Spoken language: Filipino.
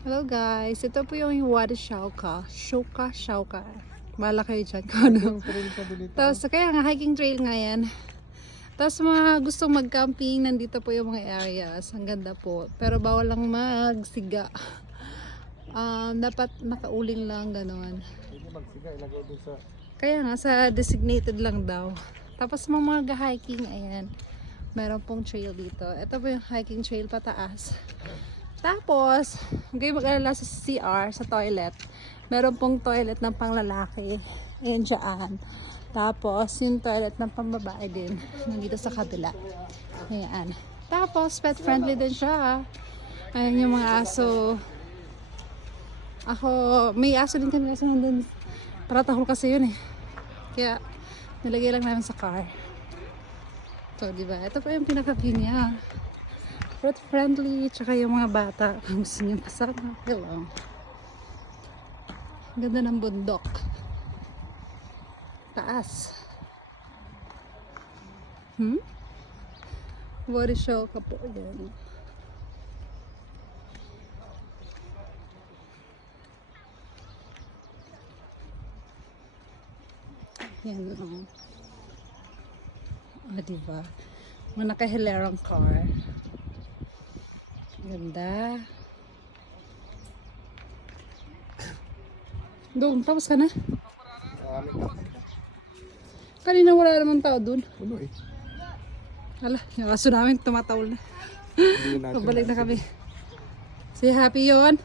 Hello guys, ito po yung Wadi Shauka. Shauka. Bala kayo dyan kung ano. Tapos kaya nga hiking trail nga yan. Tapos mga gustong mag-camping, nandito po yung mga areas. Ang ganda po. Pero bawal lang magsiga. Dapat nakauling lang gano'n. Hindi magsiga, ilagay doon sa... Kaya nga sa designated lang daw. Tapos mga hiking, ayan. Meron pong trail dito. Ito po yung hiking trail pataas. Tapos, huwag kayong mag-alala sa CR, sa toilet. Meron pong toilet ng panglalaki. Ayan dyan. Tapos, yung toilet ng pambabae din. Nandito sa kabila. Ayan. Tapos, pet friendly din siya. Ayan yung mga aso. Ako, may aso din kami kasi nandun. Para tahol kasi yun eh. Kaya, nilagay lang namin sa car. So, diba? Ito pa yung pinaka-view niya. Pet friendly, tsaka yung mga bata gusto nyo kasama. Hello. Ganda ng bundok. Taas. Body show ka po yan. Yan o. Diba? Mga nakahilarang car. Ganda. Doon, tapos ka na? Kanina wala naman tao doon. Ano eh? Hala, yung aso namin tumatawal na. Pabalik na kami. Say happy yon.